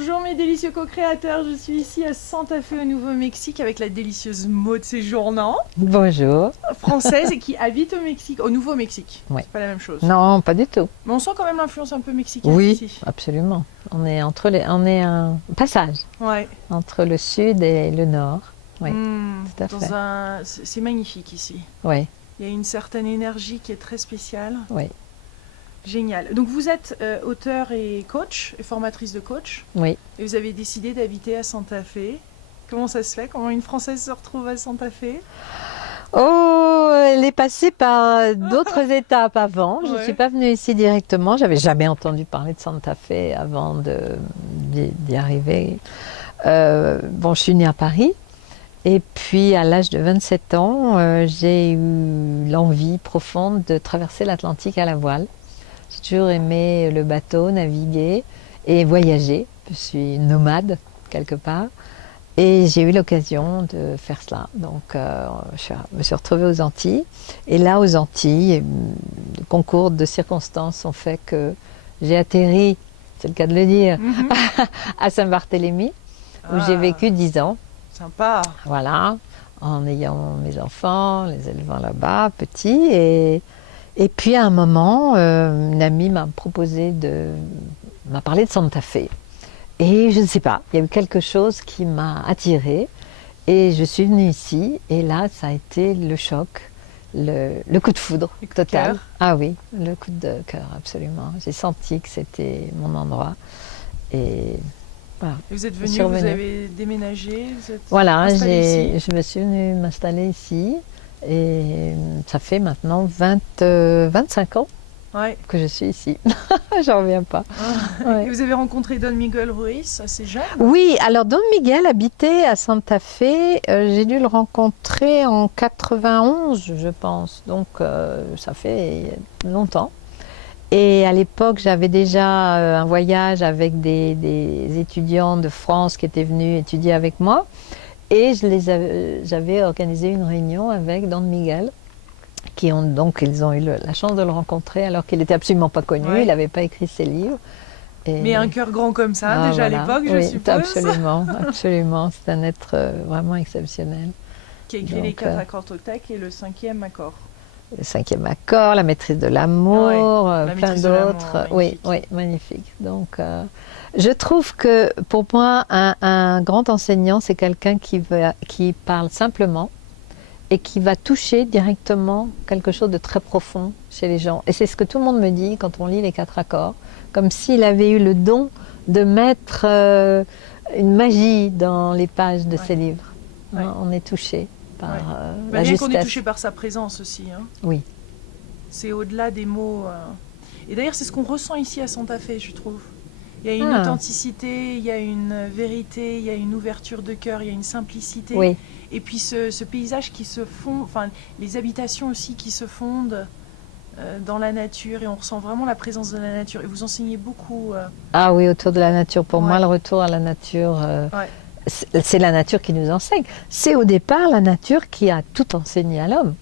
Bonjour mes délicieux co-créateurs, je suis ici à Santa Fe au Nouveau-Mexique avec la délicieuse Maud Séjournant, Bonjour. française et qui habite au Mexique, au Nouveau-Mexique. Oui. C'est pas la même chose. Non, pas du tout. Mais on sent quand même l'influence un peu mexicaine Oui, ici. absolument. On est on est un passage Ouais. entre le sud et le nord. Oui, tout à fait. C'est magnifique ici. Oui, Il y a une certaine énergie qui est très spéciale. oui, Génial. Donc vous êtes auteur et coach, et formatrice de coach, oui. et vous avez décidé d'habiter à Santa Fe. Comment ça se fait? Comment une Française se retrouve à Santa Fe? Oh, elle est passée par d'autres étapes avant. Je ne Ouais. suis pas venue ici directement. J'avais jamais entendu parler de Santa Fe avant d'y arriver. Bon, je suis née à Paris. Et puis, à l'âge de 27 ans, j'ai eu l'envie profonde de traverser l'Atlantique à la voile. J'ai toujours aimé le bateau, naviguer et voyager. Je suis nomade, quelque part. Et j'ai eu l'occasion de faire cela. Donc, je me suis retrouvée aux Antilles. Et là, aux Antilles, le concours de circonstances ont fait que j'ai atterri, c'est le cas de le dire, à Saint-Barthélemy, où j'ai vécu 10 ans. Sympa. Voilà, en ayant mes enfants, les élevant là-bas, petits. Et puis à un moment, une amie m'a parlé de Santa Fe. Et je ne sais pas, il y a eu quelque chose qui m'a attirée. Et je suis venue ici, et là, ça a été le choc, le coup de foudre total. Ah oui, le coup de cœur, absolument. J'ai senti que c'était mon endroit. Et voilà. Et vous êtes venue, vous avez déménagé, vous êtes voilà, installée ici. je me suis venue m'installer ici et ça fait maintenant 25 ans que je suis ici. J'en reviens pas. Ouais. Et vous avez rencontré Don Miguel Ruiz assez jeune? Oui, alors Don Miguel habitait à Santa Fe. J'ai dû le rencontrer en 91, je pense. Donc ça fait longtemps. Et à l'époque, j'avais déjà un voyage avec des étudiants de France qui étaient venus étudier avec moi. Et j'avais organisé une réunion avec Don Miguel, ils ont eu la chance de le rencontrer alors qu'il n'était absolument pas connu, il n'avait pas écrit ses livres. Mais un cœur grand comme ça, déjà voilà. à l'époque, je suppose. Absolument, absolument. C'est un être vraiment exceptionnel. Qui a écrit les 4 accords Toltec et le 5e accord. Le 5e accord, la maîtrise de l'amour, plein d'autres. Oui, magnifique. Donc, je trouve que pour moi, un grand enseignant, c'est quelqu'un qui parle simplement et qui va toucher directement quelque chose de très profond chez les gens. Et c'est ce que tout le monde me dit quand on lit les 4 accords, comme s'il avait eu le don de mettre une magie dans les pages de ses livres. On est touché. La bien qu'on est touché par sa présence aussi. Hein. Oui. C'est au-delà des mots. Et d'ailleurs, c'est ce qu'on ressent ici à Santa Fe, je trouve. Il y a une authenticité, il y a une vérité, il y a une ouverture de cœur, il y a une simplicité. Oui. Et puis ce paysage qui se fond, enfin les habitations aussi qui se fondent dans la nature et on ressent vraiment la présence de la nature. Et vous enseignez beaucoup. Ah oui, autour de la nature. Pour moi, le retour à la nature. C'est la nature qui nous enseigne. C'est au départ la nature qui a tout enseigné à l'homme.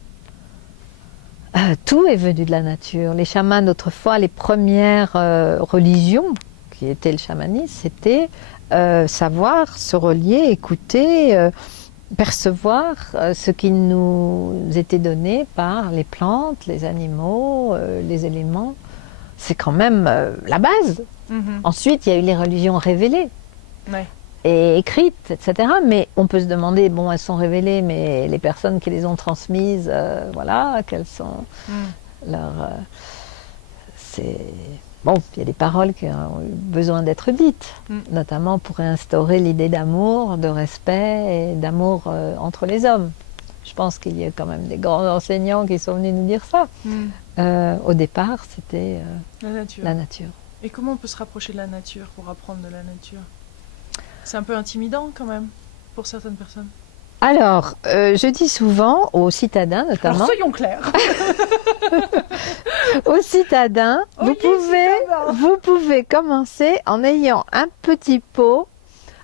Tout est venu de la nature. Les chamans d'autrefois, les premières religions qui étaient le chamanisme, c'était savoir se relier, écouter, percevoir ce qui nous était donné par les plantes, les animaux, les éléments. C'est quand même la base. Ensuite, il y a eu les religions révélées. Et écrites, etc. Mais on peut se demander, bon, elles sont révélées, mais les personnes qui les ont transmises, voilà, quelles sont leurs... Bon, il y a des paroles qui ont eu besoin d'être dites, notamment pour instaurer l'idée d'amour, de respect et d'amour entre les hommes. Je pense qu'il y a quand même des grands enseignants qui sont venus nous dire ça. Au départ, c'était la nature. Et comment on peut se rapprocher de la nature pour apprendre de la nature ? C'est un peu intimidant quand même, pour certaines personnes. Alors, je dis souvent aux citadins notamment... Alors soyons clairs. Aux citadins, vous pouvez commencer en ayant un petit pot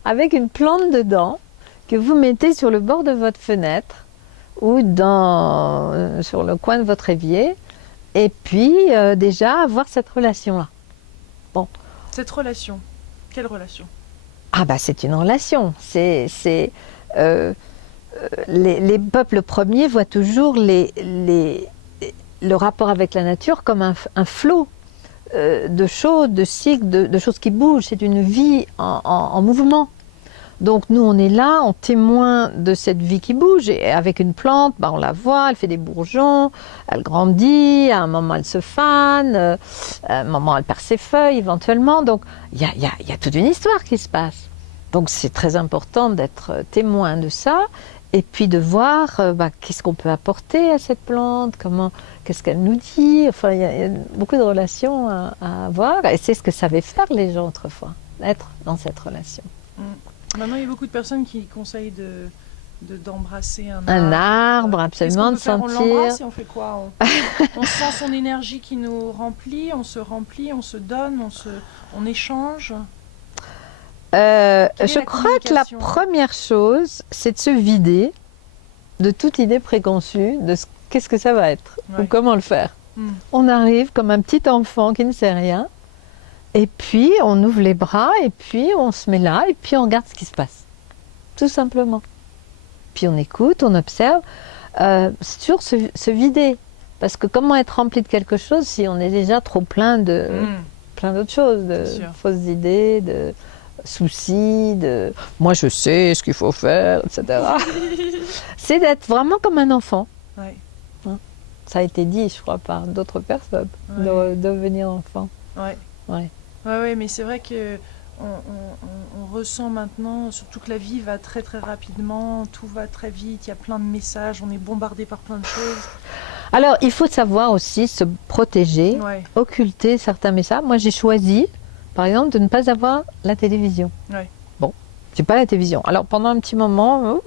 avec une plante dedans que vous mettez sur le bord de votre fenêtre ou sur le coin de votre évier et puis déjà avoir cette relation-là. Bon. Cette relation, quelle relation ? Ah bah c'est une relation. Les peuples premiers voient toujours le rapport avec la nature comme un flot de choses, de cycles, de choses qui bougent. C'est une vie en mouvement. Donc nous, on est là, on témoin de cette vie qui bouge. Et avec une plante, bah, on la voit, elle fait des bourgeons, elle grandit, à un moment elle se fane, à un moment elle perd ses feuilles éventuellement. Donc il y a toute une histoire qui se passe. Donc c'est très important d'être témoin de ça et puis de voir qu'est-ce qu'on peut apporter à cette plante, qu'est-ce qu'elle nous dit. Enfin, il y a beaucoup de relations à avoir et c'est ce que savaient faire les gens autrefois, être dans cette relation. Maintenant, il y a beaucoup de personnes qui conseillent d'embrasser un arbre, absolument, de sentir. On sentir. l'embrasse et on fait quoi? On sent son énergie qui nous remplit, on se donne, on échange. Je crois que la première chose, c'est de se vider de toute idée préconçue de qu'est-ce que ça va être ou comment le faire. On arrive comme un petit enfant qui ne sait rien. Et puis, on ouvre les bras, et puis on se met là, et puis on regarde ce qui se passe. Tout simplement. Puis on écoute, on observe. C'est toujours se vider. Parce que comment être rempli de quelque chose si on est déjà trop plein d'autres choses, de fausses idées, de soucis, de « moi je sais ce qu'il faut faire », etc. C'est d'être vraiment comme un enfant. Ouais. Hein? Ça a été dit, je crois, par d'autres personnes, de devenir enfant. Ouais. Ouais. Ouais, mais c'est vrai que on ressent maintenant, surtout que la vie va très très rapidement, tout va très vite, il y a plein de messages, on est bombardé par plein de choses. Alors, il faut savoir aussi se protéger, occulter certains messages. Moi, j'ai choisi, par exemple, de ne pas avoir la télévision. Ouais. Bon, j'ai pas la télévision. Alors, pendant un petit moment,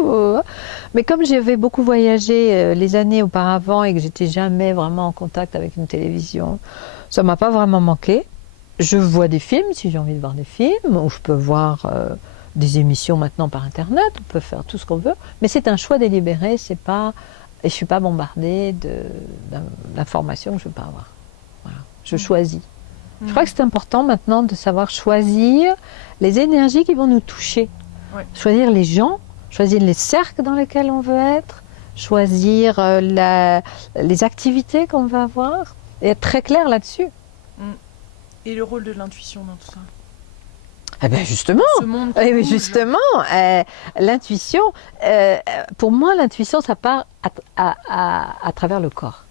mais comme j'avais beaucoup voyagé les années auparavant et que j'étais jamais vraiment en contact avec une télévision, ça m'a pas vraiment manqué. Je vois des films si j'ai envie de voir des films, ou je peux voir des émissions maintenant par Internet, on peut faire tout ce qu'on veut, mais c'est un choix délibéré, et je ne suis pas bombardée d'informations que je ne veux pas avoir. Voilà. Je choisis. Je crois que c'est important maintenant de savoir choisir les énergies qui vont nous toucher. Ouais. Choisir les gens, choisir les cercles dans lesquels on veut être, choisir les activités qu'on veut avoir, et être très clair là-dessus. Et le rôle de l'intuition dans tout ça? Eh bien justement, l'intuition, pour moi l'intuition ça part à travers le corps.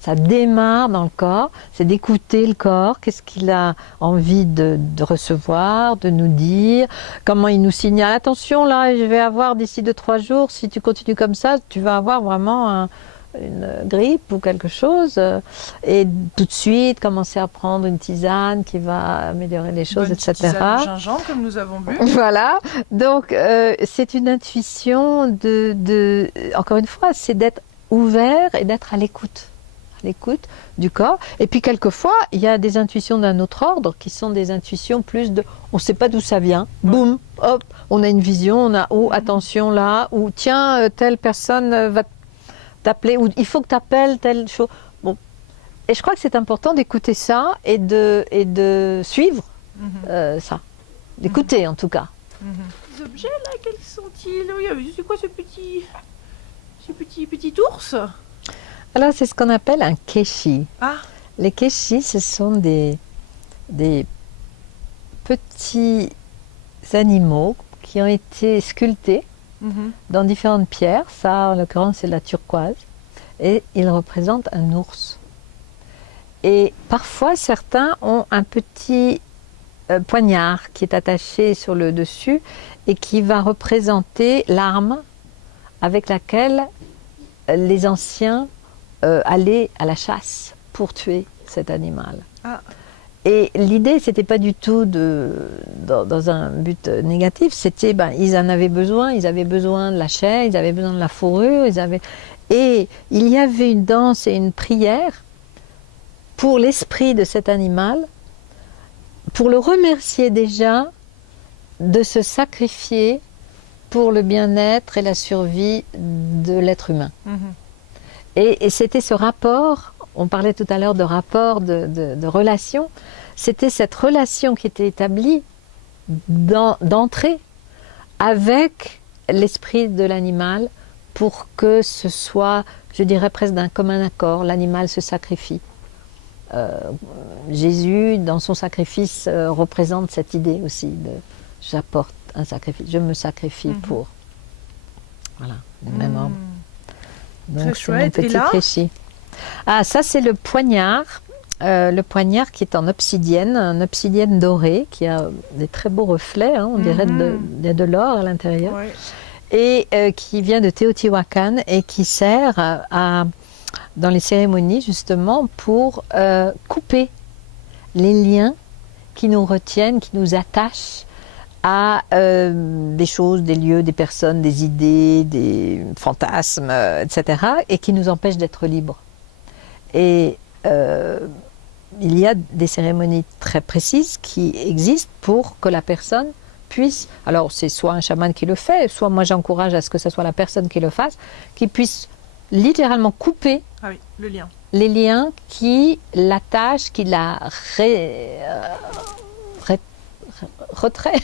Ça démarre dans le corps, c'est d'écouter le corps, qu'est-ce qu'il a envie de recevoir, de nous dire, comment il nous signale, attention là je vais avoir d'ici 2-3 jours, si tu continues comme ça, tu vas avoir vraiment une grippe ou quelque chose, et tout de suite commencer à prendre une tisane qui va améliorer les choses, etc. Tisane de gingembre comme nous avons bu. Voilà, donc c'est une intuition encore une fois, c'est d'être ouvert et d'être à l'écoute du corps. Et puis quelquefois, il y a des intuitions d'un autre ordre qui sont des intuitions plus de, on ne sait pas d'où ça vient, boum, hop, on a une vision, attention là, ou tiens, telle personne va t'appeler, ou il faut que tu appelles telle chose. Bon. Et je crois que c'est important d'écouter ça et de suivre ça. D'écouter en tout cas. Ces objets là, quels sont-ils? C'est quoi ce petit ours? Alors c'est ce qu'on appelle un keshi. Ah. Les keshis, ce sont des petits animaux qui ont été sculptés dans différentes pierres. Ça, en l'occurrence, c'est de la turquoise. Et ils représentent un ours. Et parfois, certains ont un petit poignard qui est attaché sur le dessus et qui va représenter l'arme avec laquelle les anciens allaient à la chasse pour tuer cet animal. Ah. Et l'idée, c'était pas du tout dans un but négatif, c'était, ils en avaient besoin, ils avaient besoin de la chair, ils avaient besoin de la fourrure, et il y avait une danse et une prière pour l'esprit de cet animal, pour le remercier déjà de se sacrifier pour le bien-être et la survie de l'être humain. Et c'était ce rapport, on parlait tout à l'heure de rapport, de relation, c'était cette relation qui était établie d'entrer avec l'esprit de l'animal pour que ce soit, je dirais presque d'un commun accord, l'animal se sacrifie. Jésus, dans son sacrifice, représente cette idée aussi de j'apporte un sacrifice, je me sacrifie pour. Voilà, le même ordre. Donc c'est mon petit récit. Ah, ça c'est le poignard qui est en obsidienne, un obsidienne dorée qui a des très beaux reflets, hein, on dirait de l'or à l'intérieur, et qui vient de Teotihuacan et qui sert dans les cérémonies justement pour couper les liens qui nous retiennent, qui nous attachent à des choses, des lieux, des personnes, des idées, des fantasmes, etc. et qui nous empêchent d'être libres. Et il y a des cérémonies très précises qui existent pour que la personne puisse, alors c'est soit un chaman qui le fait, soit moi j'encourage à ce que ce soit la personne qui le fasse, qui puisse littéralement couper les liens qui l'attachent, qui la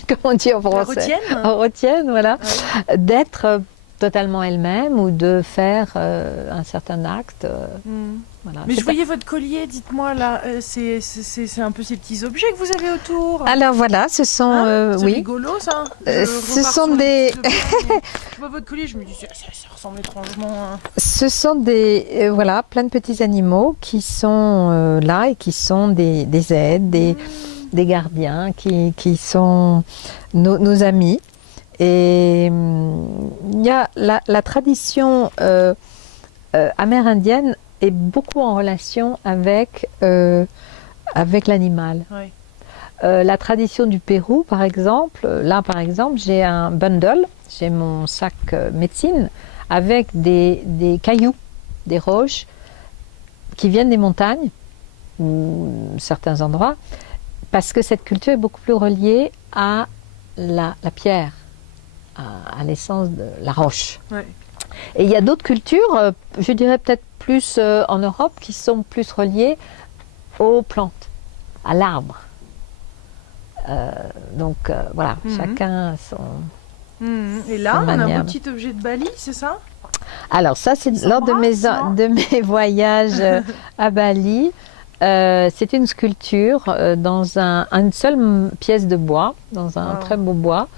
comment on dit en français, retiennent, voilà, d'être totalement elle-même ou de faire un certain acte. Voilà. Mais je voyais votre collier, dites-moi là, c'est un peu ces petits objets que vous avez autour. Alors voilà, ce sont... c'est oui. rigolo ça. Ce sont des... Je vois votre collier, je me dis, ça ressemble étrangement. Ce sont des... voilà, plein de petits animaux qui sont là et qui sont des aides, des gardiens, qui sont nos amis. Et il y a la tradition amérindienne est beaucoup en relation avec l'animal. Oui. La tradition du Pérou, par exemple, là par exemple, j'ai un bundle, j'ai mon sac médecine avec des cailloux, des roches qui viennent des montagnes ou certains endroits, parce que cette culture est beaucoup plus reliée à la pierre, à l'essence de la roche. Oui. Et il y a d'autres cultures, je dirais peut-être plus en Europe, qui sont plus reliées aux plantes, à l'arbre. Donc voilà, chacun a son... Et là, on a un beau petit objet de Bali, c'est ça? Alors ça, c'est lors de mes voyages à Bali. C'est une sculpture dans une seule pièce de bois, dans un très beau bois,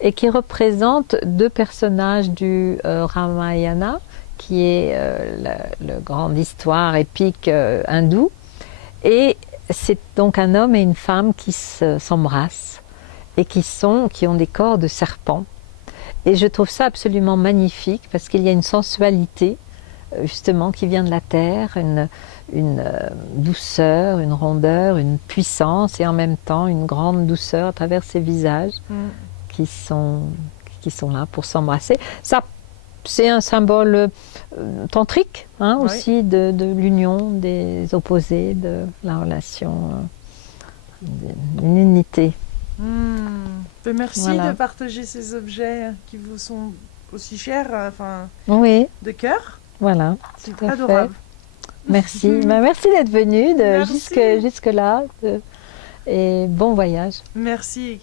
et qui représente deux personnages du Ramayana, qui est la grande histoire épique hindoue. Et c'est donc un homme et une femme qui s'embrassent et qui ont des corps de serpents. Et je trouve ça absolument magnifique parce qu'il y a une sensualité justement qui vient de la terre, une douceur, une rondeur, une puissance et en même temps une grande douceur à travers ces visages qui sont là pour s'embrasser. Ça, c'est un symbole tantrique aussi de l'union des opposés, de la relation, d'une unité. Merci de partager ces objets qui vous sont aussi chers, de cœur. Voilà, c'est adorable. Merci. Merci d'être venu jusque là et bon voyage. Merci.